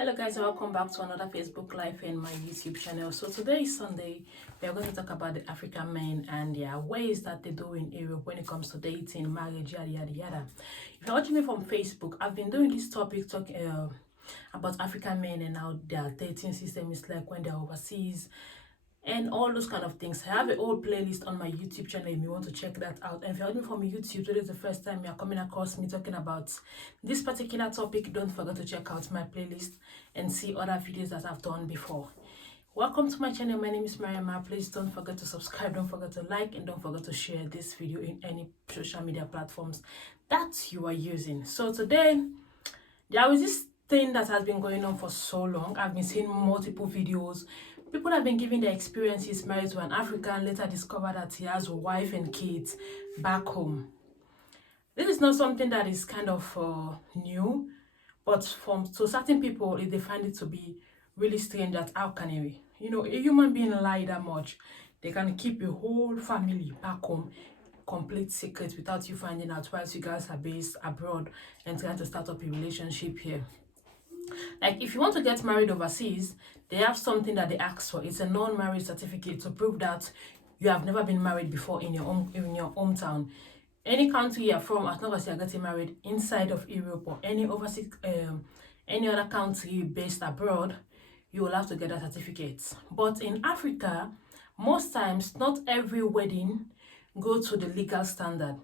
Hello guys, and welcome back to another Facebook live in my YouTube channel. So today is Sunday. We are going to talk about the African men and their ways that they do in Europe when it comes to dating, marriage, yada yada yada. If you're watching me from Facebook, I've been doing this topic talking about African men and how their dating system is like when they're overseas and all those kind of things. I have a whole playlist on my YouTube channel if you want to check that out. And if you're watching from YouTube, today is the first time you're coming across me talking about this particular topic, don't forget to check out my playlist and see other videos that I've done before. Welcome to my channel. My name is Mariama. Please don't forget to subscribe, don't forget to like, and don't forget to share this video in any social media platforms that you are using. So today, there was this thing that has been going on for so long. I've been seeing multiple videos. People have been giving their experiences married to an African, later discovered that he has a wife and kids back home. This is not something that is kind of new, but to certain people, they find it to be really strange that how can a human being lie that much? They can keep a whole family back home complete secret without you finding out, whilst you guys are based abroad and trying to start up a relationship here. Like if you want to get married overseas, they have something that they ask for. It's a non-marriage certificate to prove that you have never been married before in your hometown. Any country you're from, as long as you're getting married inside of Europe or any overseas any other country based abroad, you will have to get that certificate. But in Africa, most times not every wedding go to the legal standard.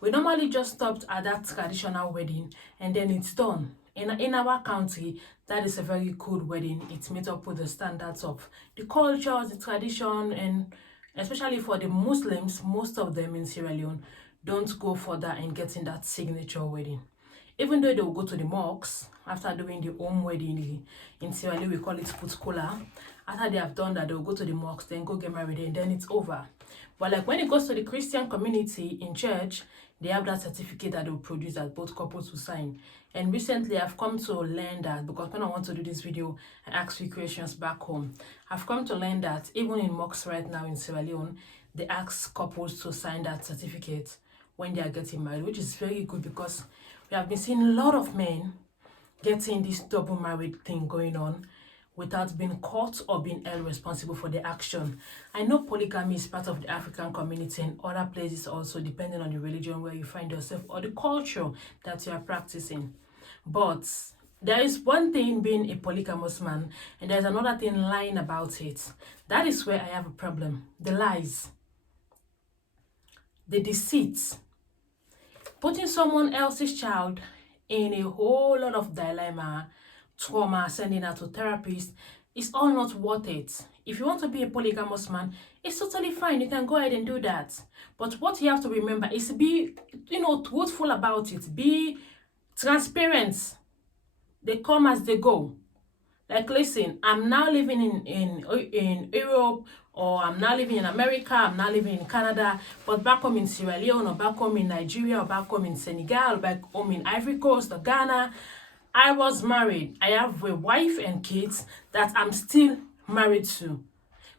We normally just stopped at that traditional wedding and then it's done. In our country, that is a very good wedding. It's met up with the standards of the cultures, the tradition, and especially for the Muslims, most of them in Sierra Leone don't go further in getting that signature wedding. Even though they will go to the mosques after doing the home wedding, in Sierra Leone we call it putkola. After they have done that, they will go to the mosques, then go get married, and then it's over. But like when it goes to the Christian community in church, they have that certificate that they will produce that both couples will sign. And recently I've come to learn that, because when I want to do this video, I ask you questions back home. I've come to learn that even in mosques right now in Sierra Leone, they ask couples to sign that certificate when they are getting married, which is very good, because we have been seeing a lot of men getting this double married thing going on without being caught or being held responsible for the action. I know polygamy is part of the African community and other places also, depending on the religion where you find yourself or the culture that you are practicing. But there is one thing being a polygamous man, and there's another thing lying about it. That is where I have a problem. The lies, the deceit, putting someone else's child in a whole lot of dilemma, trauma, sending her to therapists, is all not worth it. If you want to be a polygamous man, it's totally fine. You can go ahead and do that. But what you have to remember is be, truthful about it. Be transparent. They come as they go. Like, listen, I'm now living in Europe, or I'm now living in America, I'm now living in Canada, but back home in Sierra Leone, or back home in Nigeria, or back home in Senegal, or back home in Ivory Coast or Ghana, I was married. I have a wife and kids that I'm still married to.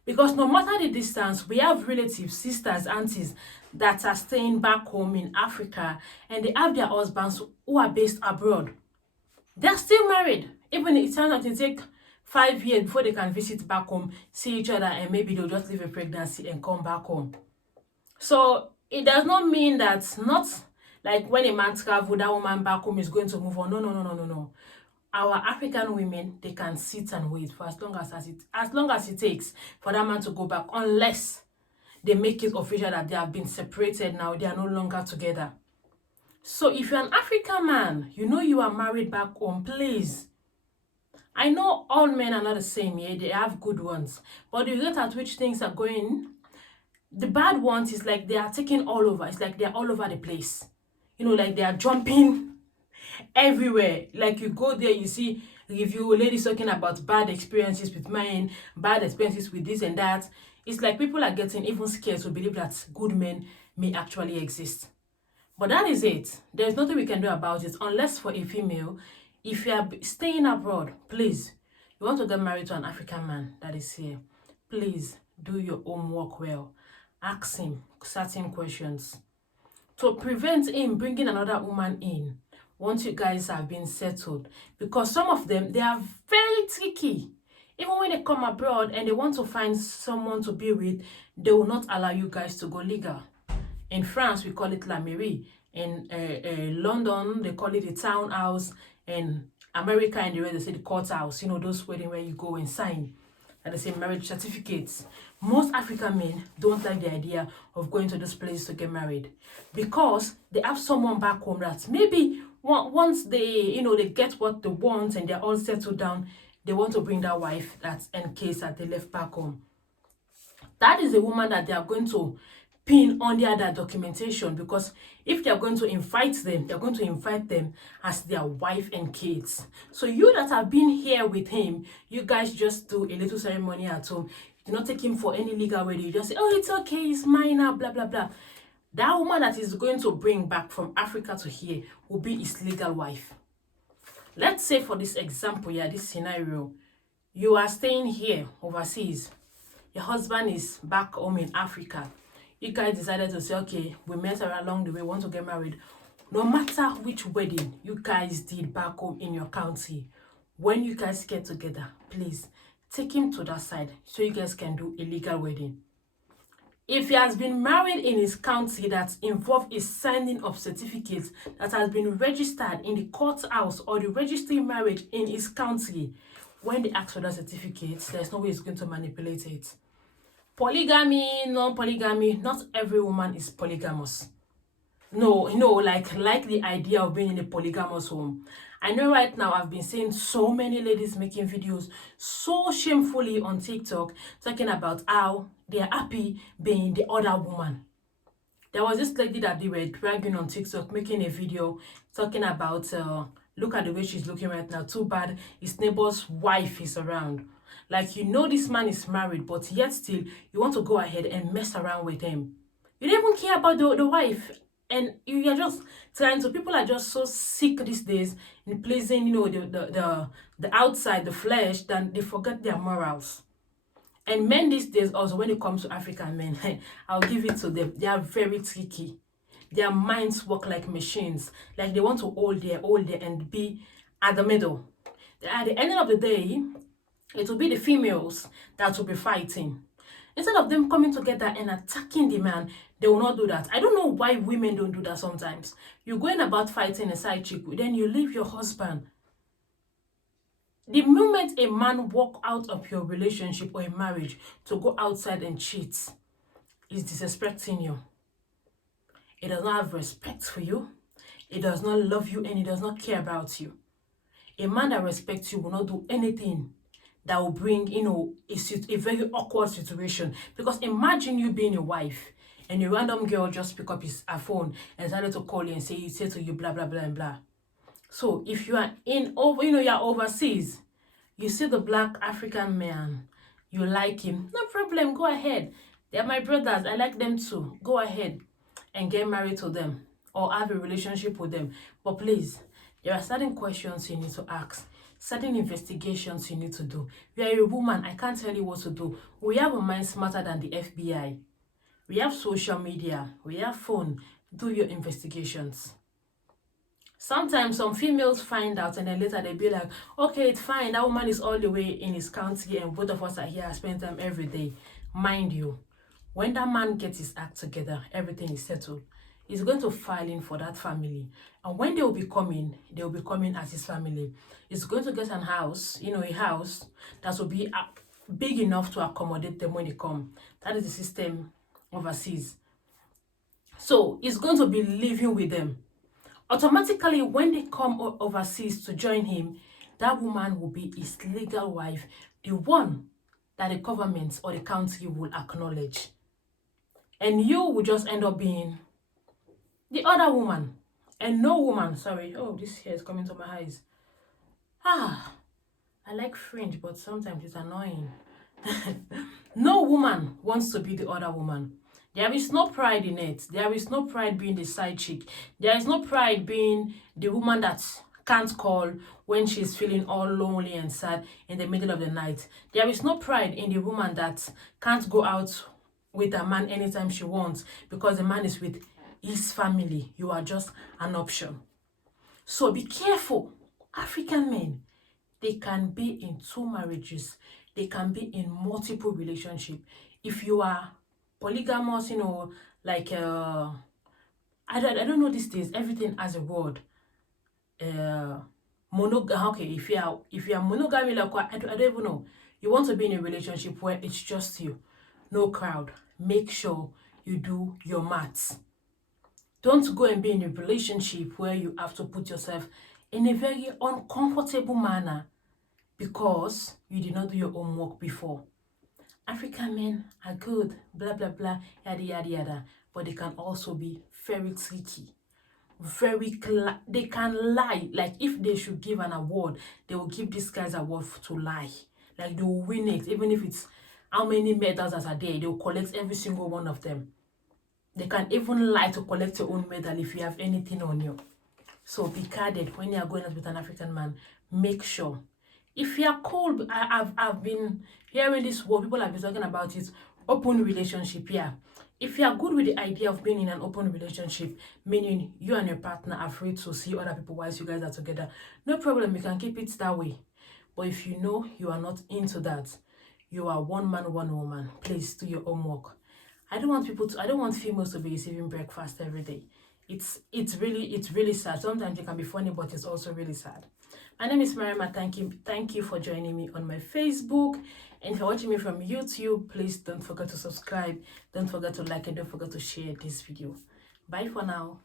Because no matter the distance, we have relatives, sisters, aunties that are staying back home in Africa, and they have their husbands who are based abroad. They're still married. Even it turns out it take 5 years before they can visit back home, see each other, and maybe they'll just leave a pregnancy and come back home. So it does not mean that, not like when a man travels, that woman back home is going to move on. No. Our African women, they can sit and wait for as long as it takes for that man to go back, unless they make it official that they have been separated now, they are no longer together. So if you're an African man, you know you are married back home, please. I know all men are not the same, yeah, they have good ones. But the rate at which things are going, the bad ones is like they are taking all over. It's like they're all over the place. Like they are jumping everywhere. Like you go there, you see review ladies talking about bad experiences with men, bad experiences with this and that. It's like people are getting even scared to believe that good men may actually exist. But that is it. There's nothing we can do about it, unless for a female, if you are staying abroad, please, you want to get married to an African man that is here, please do your homework well. Ask him certain questions to prevent him bringing another woman in once you guys have been settled, because some of them, they are very tricky. Even when they come abroad and they want to find someone to be with, they will not allow you guys to go legal. In France, we call it la mairie. In London, they call it the townhouse. In America and the rest, they say the courthouse. You know, those wedding where you go and sign, and they say marriage certificates. Most African men don't like the idea of going to those places to get married, because they have someone back home that maybe once they, they get what they want and they're all settled down, they want to bring that wife that's in case that they left back home. That is the woman that they are going to pin under that documentation, because if they are going to invite them, they're going to invite them as their wife and kids. So you that have been here with him, you guys just do a little ceremony at home. You do not take him for any legal wedding. You just say, oh, it's okay, it's mine now, blah, blah, blah. That woman that is going to bring back from Africa to here will be his legal wife. Let's say for this example, this scenario, you are staying here overseas. Your husband is back home in Africa. You guys decided to say, okay, we met her along the way, want to get married. No matter which wedding you guys did back home in your county, when you guys get together, please take him to that side so you guys can do a legal wedding. If he has been married in his county that involves a signing of certificates that has been registered in the courthouse or the registry marriage in his county, when they ask for that certificate, there's no way he's going to manipulate it. Polygamy, non-polygamy, not every woman is polygamous. No, like the idea of being in a polygamous home. I know right now I've been seeing so many ladies making videos so shamefully on TikTok talking about how they are happy being the other woman. There was this lady that they were dragging on TikTok making a video talking about, look at the way she's looking right now. Too bad his neighbor's wife is around. Like, this man is married, but yet still you want to go ahead and mess around with him. You don't even care about the wife. And you're just trying to, people are just so sick these days in pleasing, the outside, the flesh, that they forget their morals. And men these days also, when it comes to African men, I'll give it to them. They are very tricky. Their minds work like machines. Like they want to hold there, and be at the middle. At the end of the day, it will be the females that will be fighting. Instead of them coming together and attacking the man, they will not do that. I don't know why women don't do that sometimes. You're going about fighting a side chick, then you leave your husband. The moment a man walk out of your relationship or a marriage to go outside and cheat, is disrespecting you. It does not have respect for you. It does not love you, and it does not care about you. A man that respects you will not do anything that will bring, a very awkward situation. Because imagine you being a wife and a random girl just pick up her phone and started to call you and say to you, blah, blah, blah, and blah. So if you are you're overseas, you see the black African man, you like him, no problem, go ahead. They're my brothers, I like them too. Go ahead and get married to them or have a relationship with them. But please, there are certain questions you need to ask. Certain investigations you need to do. You are a woman, I can't tell you what to do. We have a mind smarter than the FBI. We have social media, we have phone. Do your investigations. Sometimes some females find out and then later they'll be like, okay, it's fine, that woman is all the way in his county and both of us are here, I spend time every day. Mind you, when that man gets his act together, everything is settled. He's going to file in for that family. And when they will be coming as his family. He's going to get an house, a house that will be big enough to accommodate them when they come. That is the system overseas. So he's going to be living with them. Automatically, when they come overseas to join him, that woman will be his legal wife, the one that the government or the county will acknowledge. And you will just end up being the other woman. And no woman, sorry, oh, this hair is coming to my eyes. I like fringe, but sometimes it's annoying. No woman wants to be the other woman. There is no pride in it. There is no pride being the side chick. There is no pride being the woman that can't call when she's feeling all lonely and sad in the middle of the night. There is no pride in the woman that can't go out with a man anytime she wants because the man is with his family. You are just an option. So be careful. African men, they can be in 2 marriages. They can be in multiple relationships. If you are polygamous, like I don't know these days. Everything has a word. Okay, if you are monogamy, like I don't even know. You want to be in a relationship where it's just you, no crowd. Make sure you do your maths. Don't go and be in a relationship where you have to put yourself in a very uncomfortable manner because you did not do your homework before. African men are good, blah blah blah, yada yada yada, but they can also be very tricky. They can lie. Like if they should give an award, they will give these guys award to lie. Like they will win it, even if it's how many medals that are there, they will collect every single one of them. They can even lie to collect your own medal if you have anything on you. So be guarded when you are going out with an African man. Make sure. If you are cool, I've been hearing this word, people have been talking about it, open relationship. Yeah. If you are good with the idea of being in an open relationship, meaning you and your partner are free to see other people whilst you guys are together, no problem, you can keep it that way. But if you know you are not into that, you are one man, one woman, please do your homework. I don't want females to be receiving breakfast every day. It's really sad. Sometimes it can be funny, but it's also really sad. My name is Mariama. Thank you for joining me on my Facebook. And if you're watching me from YouTube, please don't forget to subscribe. Don't forget to like and don't forget to share this video. Bye for now.